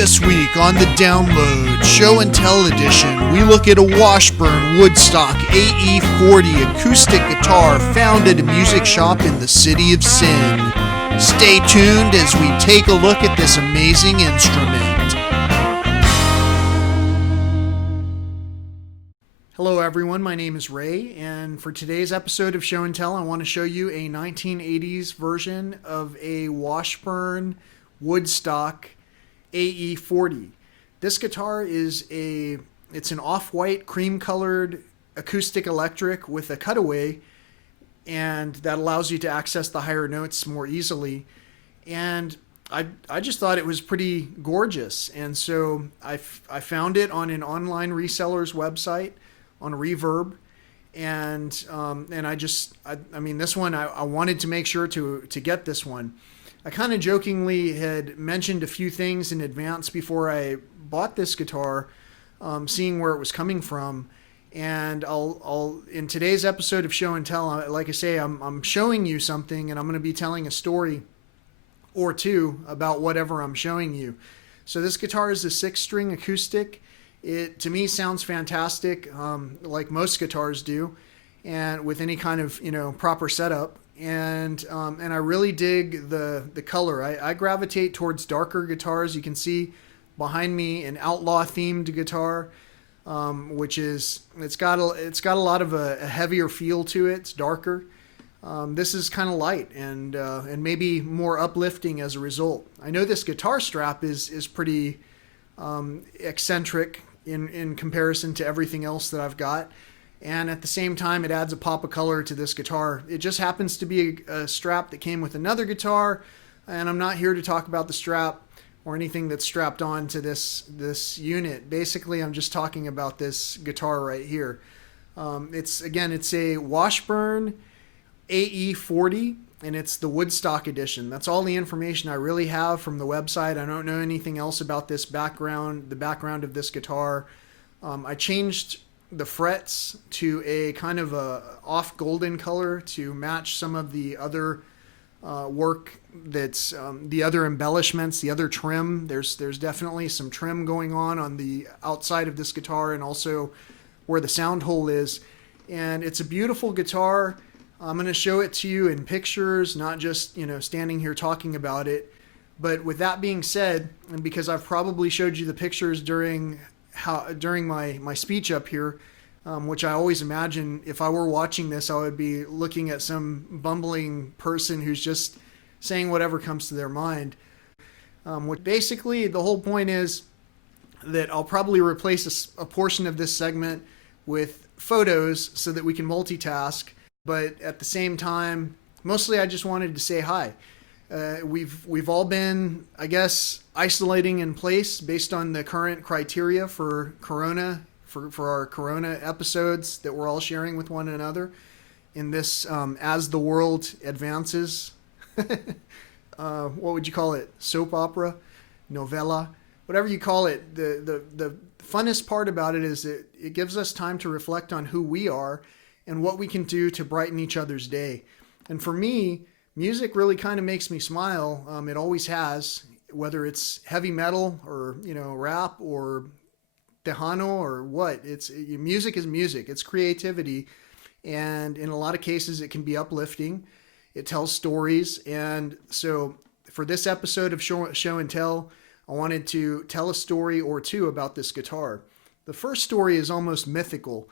This week on the Download Show and Tell Edition, we look at a Washburn Woodstock AE40 acoustic guitar found at a music shop in the city of Sin. Stay tuned as we take a look at this amazing instrument. Hello everyone, my name is Ray, and for today's episode of Show and Tell, I want to show you a 1980s version of a Washburn Woodstock AE40. This guitar is it's an off-white cream-colored acoustic electric with a cutaway, and that allows you to access the higher notes more easily. And I just thought it was pretty gorgeous, and so I found it on an online reseller's website on Reverb, and I mean this one I wanted to make sure to get this one. I kind of jokingly had mentioned a few things in advance before I bought this guitar, seeing where it was coming from. And I'll in today's episode of Show and Tell, like I say, I'm showing you something, and I'm going to be telling a story or two about whatever I'm showing you. So this guitar is a 6-string acoustic. It to me sounds fantastic, like most guitars do, and with any kind of proper setup. And I really dig the color. I gravitate towards darker guitars. You can see behind me an outlaw themed guitar, which is it's got a lot of a heavier feel to it. It's darker. This is kind of light and maybe more uplifting as a result. I know this guitar strap is pretty eccentric in comparison to everything else that I've got. And at the same time, it adds a pop of color to this guitar. It just happens to be a strap that came with another guitar, and I'm not here to talk about the strap or anything that's strapped on to this unit. Basically, I'm just talking about this guitar right here. It's a Washburn AE40, and it's the Woodstock edition. That's all the information I really have from the website. I don't know anything else about this background, the background of this guitar. I changed the frets to a kind of a off golden color to match some of the other work that's the other embellishments, the other trim. There's definitely some trim going on the outside of this guitar and also where the sound hole is. And it's a beautiful guitar. I'm going to show it to you in pictures, not just standing here talking about it. But with that being said, and because I've probably showed you the pictures during my speech up here, which I always imagine if I were watching this, I would be looking at some bumbling person who's just saying whatever comes to their mind. Which basically the whole point is that I'll probably replace a portion of this segment with photos so that we can multitask. But at the same time, mostly I just wanted to say hi. We've all been, I guess, isolating in place based on the current criteria for Corona, for our Corona episodes that we're all sharing with one another in this as the world advances. What would you call it? Soap opera, novella, whatever you call it. The funnest part about it is that it gives us time to reflect on who we are and what we can do to brighten each other's day. And for me, music really kind of makes me smile. It always has, whether it's heavy metal or rap or Tejano or what. Music is music. It's creativity, and in a lot of cases, it can be uplifting. It tells stories, and so for this episode of Show and Tell, I wanted to tell a story or two about this guitar. The first story is almost mythical.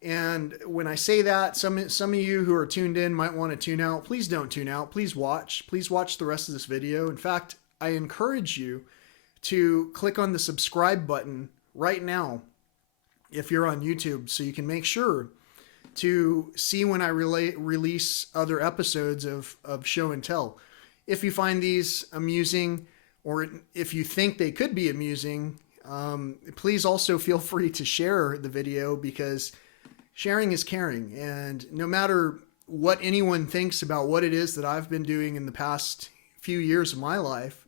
And when I say that, some of you who are tuned in might want to tune out. Please don't tune out. Please watch. Please watch the rest of this video. In fact, I encourage you to click on the subscribe button right now if you're on YouTube, so you can make sure to see when I release other episodes of Show and Tell. If you find these amusing, or if you think they could be amusing, please also feel free to share the video, because sharing is caring. And no matter what anyone thinks about what it is that I've been doing in the past few years of my life,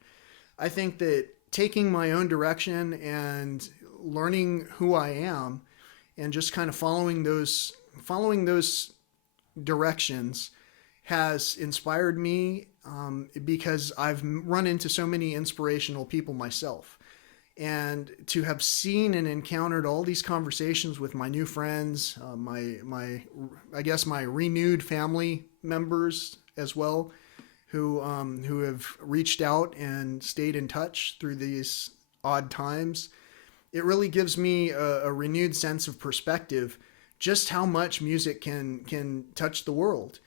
I think that taking my own direction and learning who I am and just kind of following those directions has inspired me, because I've run into so many inspirational people myself. And to have seen and encountered all these conversations with my new friends, I guess my renewed family members as well, who have reached out and stayed in touch through these odd times, it really gives me a renewed sense of perspective, just how much music can touch the world.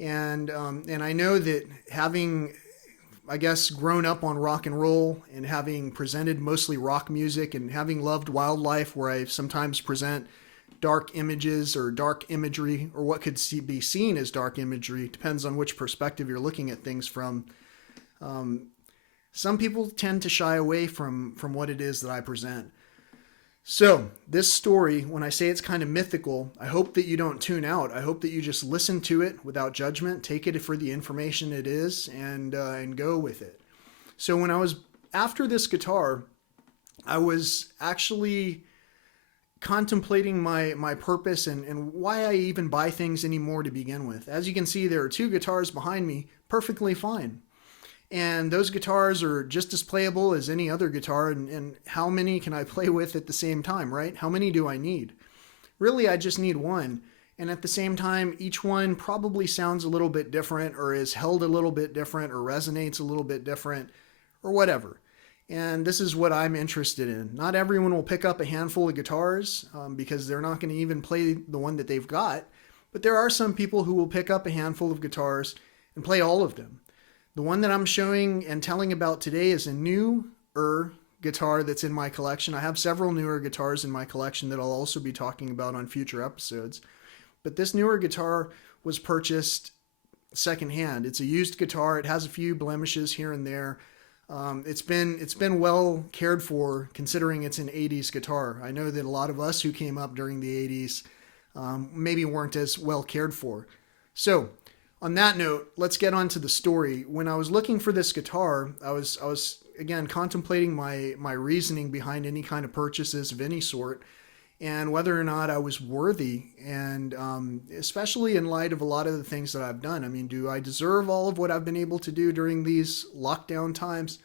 And I know that having, I guess, grown up on rock and roll and having presented mostly rock music and having loved wildlife, where I sometimes present dark images or dark imagery, or what could be seen as dark imagery, depends on which perspective you're looking at things from. Some people tend to shy away from what it is that I present. So this story, when I say it's kind of mythical, I hope that you don't tune out. I hope that you just listen to it without judgment, take it for the information it is, and go with it. So when I was after this guitar, I was actually contemplating my purpose and why I even buy things anymore to begin with. As you can see, there are two guitars behind me, perfectly fine. And those guitars are just as playable as any other guitar. And how many can I play with at the same time, right? How many do I need? Really, I just need one. And at the same time, each one probably sounds a little bit different, or is held a little bit different, or resonates a little bit different, or whatever. And this is what I'm interested in. Not everyone will pick up a handful of guitars because they're not going to even play the one that they've got. But there are some people who will pick up a handful of guitars and play all of them. The one that I'm showing and telling about today is a newer guitar that's in my collection. I have several newer guitars in my collection that I'll also be talking about on future episodes. But this newer guitar was purchased secondhand. It's a used guitar. It has a few blemishes here and there. It's been well cared for, considering it's an 80s guitar. I know that a lot of us who came up during the 80s maybe weren't as well cared for. So on that note, let's get on to the story. When I was looking for this guitar, I was again contemplating my reasoning behind any kind of purchases of any sort, and whether or not I was worthy, and especially in light of a lot of the things that I've done. I mean, do I deserve all of what I've been able to do during these lockdown times?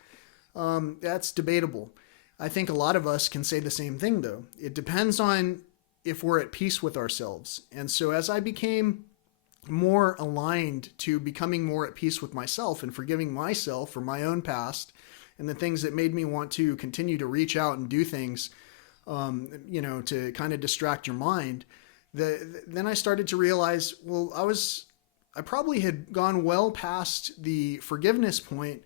That's debatable. I think a lot of us can say the same thing, though. It depends on if we're at peace with ourselves. And so as I became more aligned to becoming more at peace with myself and forgiving myself for my own past and the things that made me want to continue to reach out and do things, to kind of distract your mind, then I started to realize, well, I probably had gone well past the forgiveness point,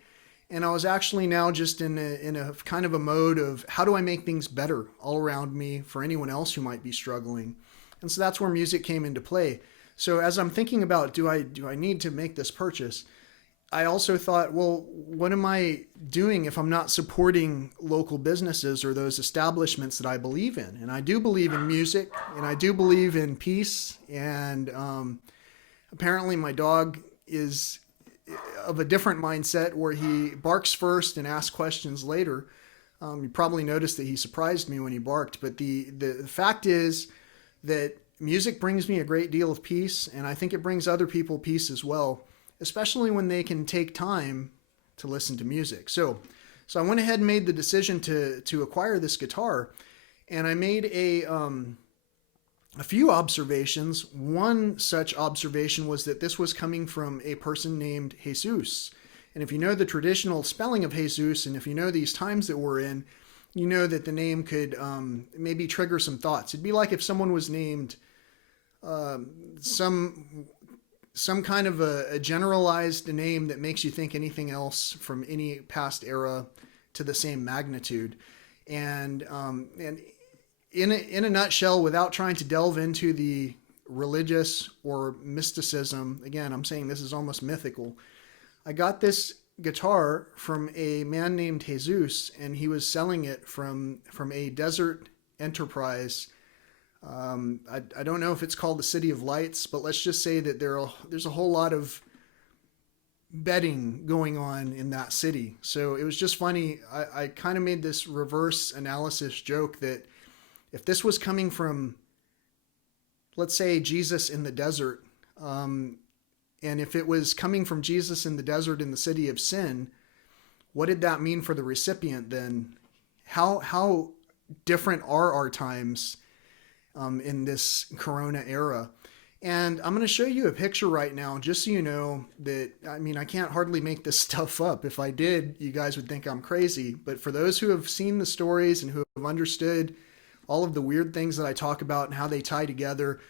and I was actually now just in a kind of a mode of how do I make things better all around me for anyone else who might be struggling. And so that's where music came into play. So as I'm thinking about, do I need to make this purchase? I also thought, well, what am I doing if I'm not supporting local businesses or those establishments that I believe in? And I do believe in music, and I do believe in peace. And apparently my dog is of a different mindset, where he barks first and asks questions later. You probably noticed that he surprised me when he barked. But the fact is that music brings me a great deal of peace, and I think it brings other people peace as well, especially when they can take time to listen to music. So I went ahead and made the decision to acquire this guitar, and I made a few observations. One such observation was that this was coming from a person named Jesus. And if you know the traditional spelling of Jesus, and if you know these times that we're in, you know that the name could maybe trigger some thoughts. It'd be like if someone was named some kind of a generalized name that makes you think anything else from any past era to the same magnitude. And in a nutshell, without trying to delve into the religious or mysticism, again, I'm saying this is almost mythical. I got this guitar from a man named Jesus, and he was selling it from a desert enterprise. I don't know if it's called the City of Lights, but let's just say that there's a whole lot of betting going on in that city. So it was just funny. I kind of made this reverse analysis joke that if this was coming from, let's say, Jesus in the desert, and if it was coming from Jesus in the desert in the city of sin, what did that mean for the recipient then? how different are our times in this Corona era. And I'm going to show you a picture right now, just so you know that, I mean, I can't hardly make this stuff up. If I did, you guys would think I'm crazy. But for those who have seen the stories and who have understood all of the weird things that I talk about and how they tie together,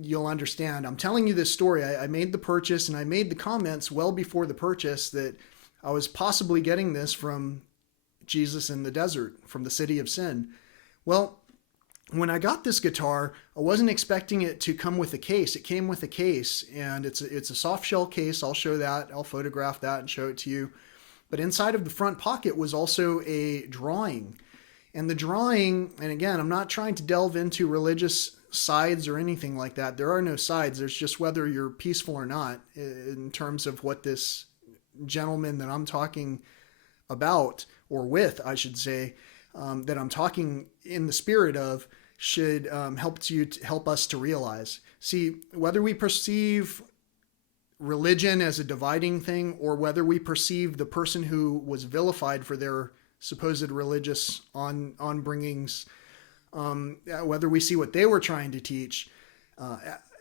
you'll understand. I'm telling you this story. I made the purchase, and I made the comments well before the purchase that I was possibly getting this from Jesus in the desert, from the city of sin. Well, when I got this guitar, I wasn't expecting it to come with a case. It came with a case, and it's a soft shell case. I'll show that. I'll photograph that and show it to you. But inside of the front pocket was also a drawing. And the drawing, and again, I'm not trying to delve into religious sides or anything like that. There are no sides. There's just whether you're peaceful or not in terms of what this gentleman that I'm talking about, or with, I should say, that I'm talking in the spirit of, should help us to realize. See, whether we perceive religion as a dividing thing, or whether we perceive the person who was vilified for their supposed religious onbringings, whether we see what they were trying to teach,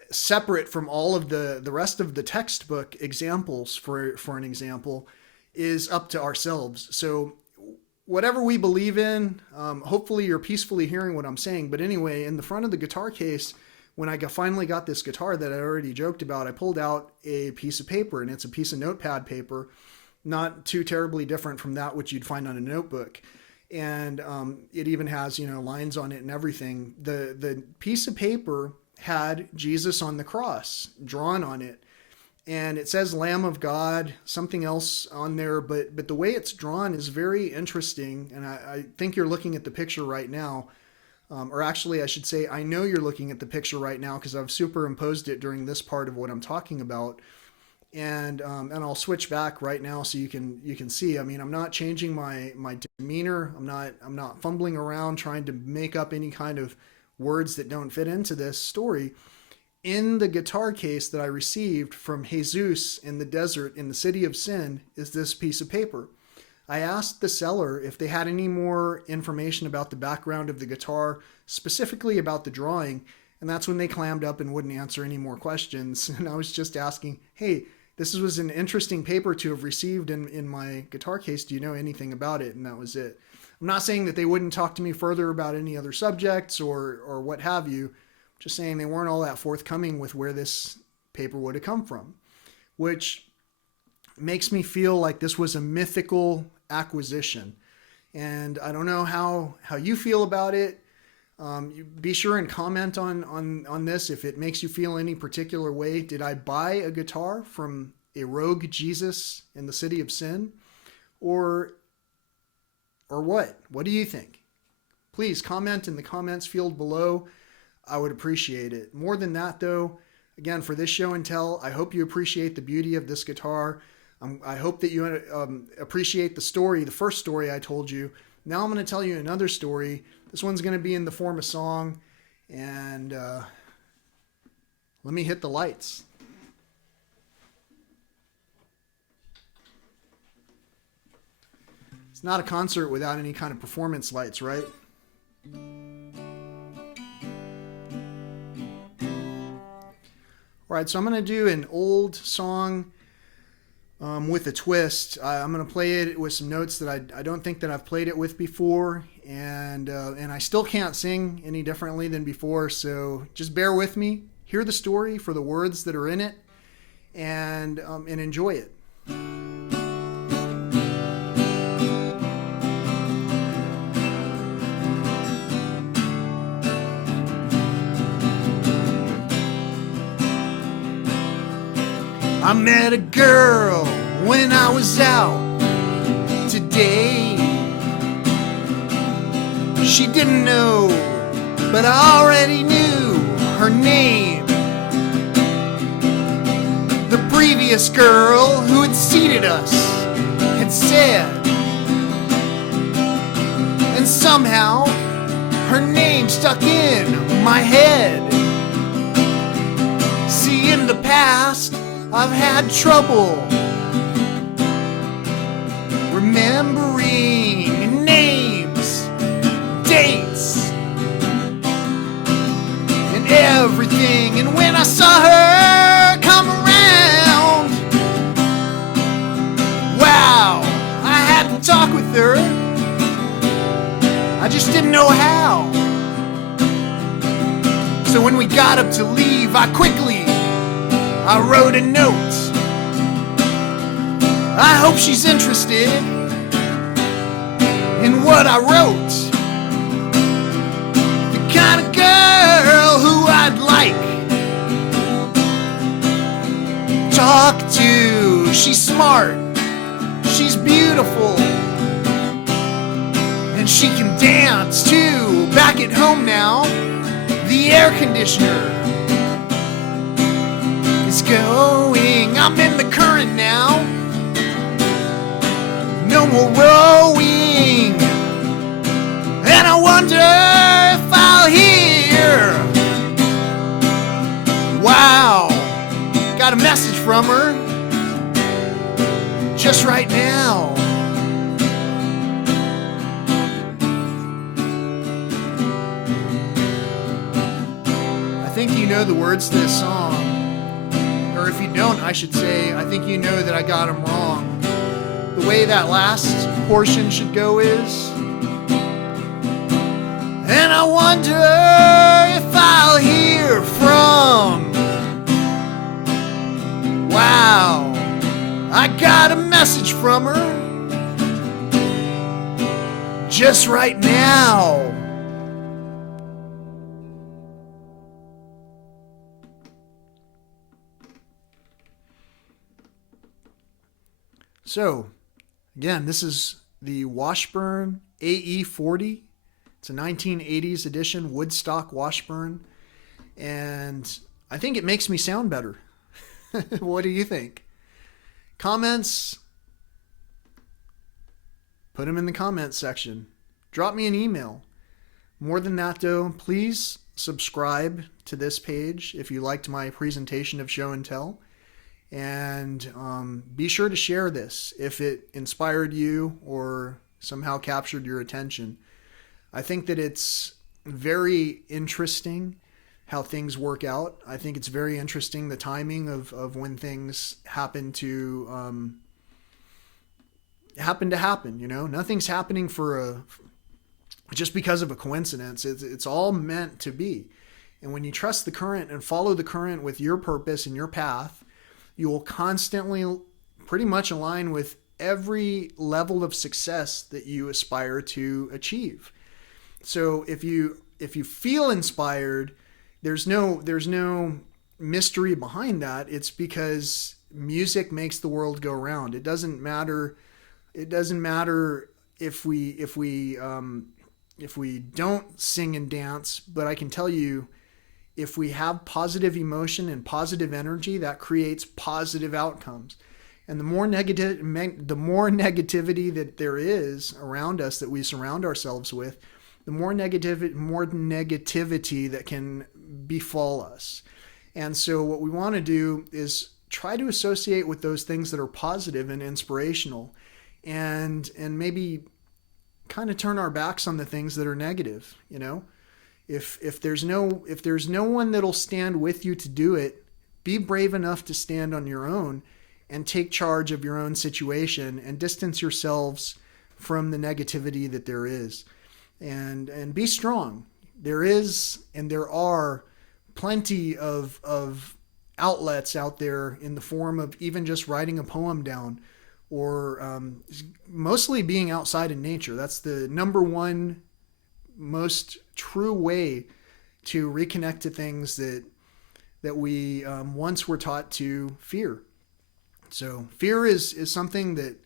separate from all of the rest of the textbook examples, for an example, is up to ourselves. So whatever we believe in, hopefully you're peacefully hearing what I'm saying. But anyway, in the front of the guitar case, when I finally got this guitar that I already joked about, I pulled out a piece of paper, and it's a piece of notepad paper, not too terribly different from that which you'd find on a notebook. And it even has, lines on it and everything. The piece of paper had Jesus on the cross drawn on it. And it says Lamb of God, something else on there, but the way it's drawn is very interesting. And I think you're looking at the picture right now. Or actually, I should say, I know you're looking at the picture right now because I've superimposed it during this part of what I'm talking about. And I'll switch back right now so you can see. I mean, I'm not changing my demeanor. I'm not fumbling around trying to make up any kind of words that don't fit into this story. In the guitar case that I received from Jesus in the desert in the city of sin is this piece of paper. I asked the seller if they had any more information about the background of the guitar, specifically about the drawing, and that's when they clammed up and wouldn't answer any more questions. And I was just asking, hey, this was an interesting paper to have received in my guitar case. Do you know anything about it? And that was it. I'm not saying that they wouldn't talk to me further about any other subjects or what have you. Just saying they weren't all that forthcoming with where this paper would have come from, which makes me feel like this was a mythical acquisition. And I don't know how you feel about it. Be sure and comment on this if it makes you feel any particular way. Did I buy a guitar from a rogue Jesus in the city of sin? Or what? What do you think? Please comment in the comments field below. I would appreciate it. More than that, though, again, for this show and tell, I hope you appreciate the beauty of this guitar. I hope that you appreciate the story, the first story I told you. Now I'm going to tell you another story. This one's going to be in the form of song. And let me hit the lights. It's not a concert without any kind of performance lights, right? All right, so I'm going to do an old song with a twist. I'm going to play it with some notes that I don't think that I've played it with before, and I still can't sing any differently than before, so just bear with me. Hear the story for the words that are in it, and enjoy it. I met a girl when I was out today. She didn't know, but I already knew her name. The previous girl who had seated us had said, and somehow her name stuck in my head. See, in the past, I've had trouble remembering names. I just didn't know how. So when we got up to leave, I wrote a note. I hope she's interested in what I wrote. The kind of girl who I'd like talk to. She's smart, she's beautiful, and she can dance too. Back at home now, the air conditioner is going. I'm in the current now. No more rowing. And I wonder if I'll hear. Wow, got a message from her just right now. I think you know the words to this song. Or if you don't, I should say, I think you know that I got them wrong. The way that last portion should go is, and I wonder if I'll hear from. Wow, I got a message from her just right now. So, again, this is the Washburn AE40. It's a 1980s edition Woodstock Washburn. And I think it makes me sound better. What do you think? Comments? Put them in the comments section. Drop me an email. More than that, though, please subscribe to this page if you liked my presentation of Show and Tell. And be sure to share this if it inspired you or somehow captured your attention. I think that it's very interesting how things work out. I think it's very interesting the timing of when things happen to happen. You know, nothing's happening just because of a coincidence. It's all meant to be. And when you trust the current and follow the current with your purpose and your path, you will constantly pretty much align with every level of success that you aspire to achieve. So if you feel inspired, there's no mystery behind that. It's because music makes the world go round. It doesn't matter if we don't sing and dance, but I can tell you, if we have positive emotion and positive energy, that creates positive outcomes. And the more negativity that there is around us, that we surround ourselves with, the more negativity that can befall us. And so what we want to do is try to associate with those things that are positive and inspirational, and maybe kind of turn our backs on the things that are negative, you know? If there's no one that'll stand with you to do it, be brave enough to stand on your own and take charge of your own situation and distance yourselves from the negativity that there is, and be strong. There is and there are plenty of outlets out there in the form of even just writing a poem down, or mostly being outside in nature. That's the number one most true way to reconnect to things that we once were taught to fear. So fear is something that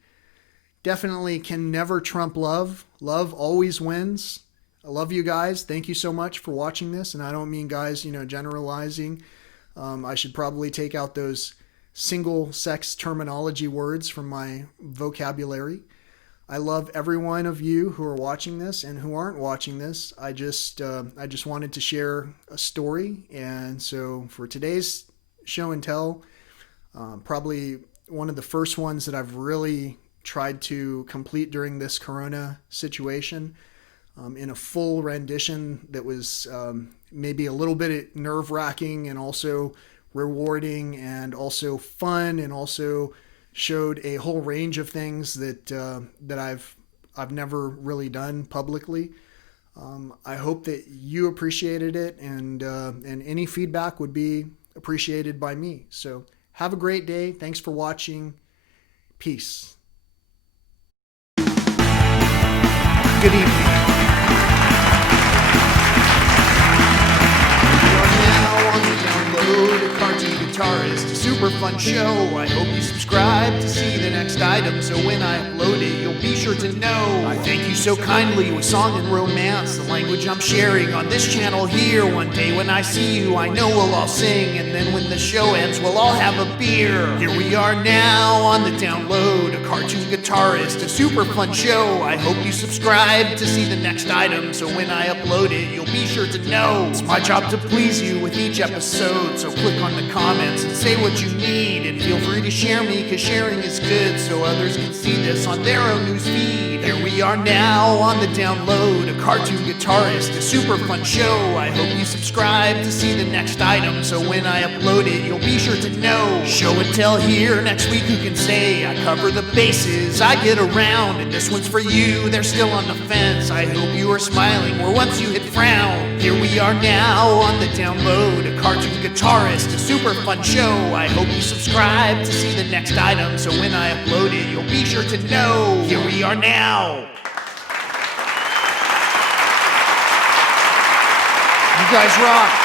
definitely can never trump love. Love always wins. I love you guys. Thank you so much for watching this. And I don't mean guys, generalizing. I should probably take out those single sex terminology words from my vocabulary. I love every one of you who are watching this and who aren't watching this. I just wanted to share a story. And so for today's show and tell, probably one of the first ones that I've really tried to complete during this Corona situation, in a full rendition that was maybe a little bit nerve-wracking and also rewarding and also fun, and also showed a whole range of things that I've never really done publicly. I hope that you appreciated it, and any feedback would be appreciated by me. So have a great day. Thanks for watching. Peace. Good evening. A cartoon guitarist, a super fun show. I hope you subscribe to see the next item, so when I upload it, you'll be sure to know. I thank you so kindly with song and romance, the language I'm sharing on this channel here. One day when I see you, I know we'll all sing, and then when the show ends, we'll all have a beer. Here we are now on the download, a cartoon guitarist, a super fun show. I hope you subscribe to see the next item, so when I upload it, you'll be sure to know. It's my job to please you with each episode, so click on the comments and say what you need, and feel free to share me, cause sharing is good, so others can see this on their own news feed. Here we are now on the download, a cartoon guitarist, a super fun show. I hope you subscribe to see the next item, so when I upload it, you'll be sure to know. Show and tell here, next week who can say I cover the bases, I get around, and this one's for you, they're still on the fence. I hope you are smiling where once you hit frown. Here we are now on the download, a cartoon guitarist, a super fun show. I hope you subscribe to see the next item, so when I upload it, you'll be sure to know. Here we are now. You guys rock.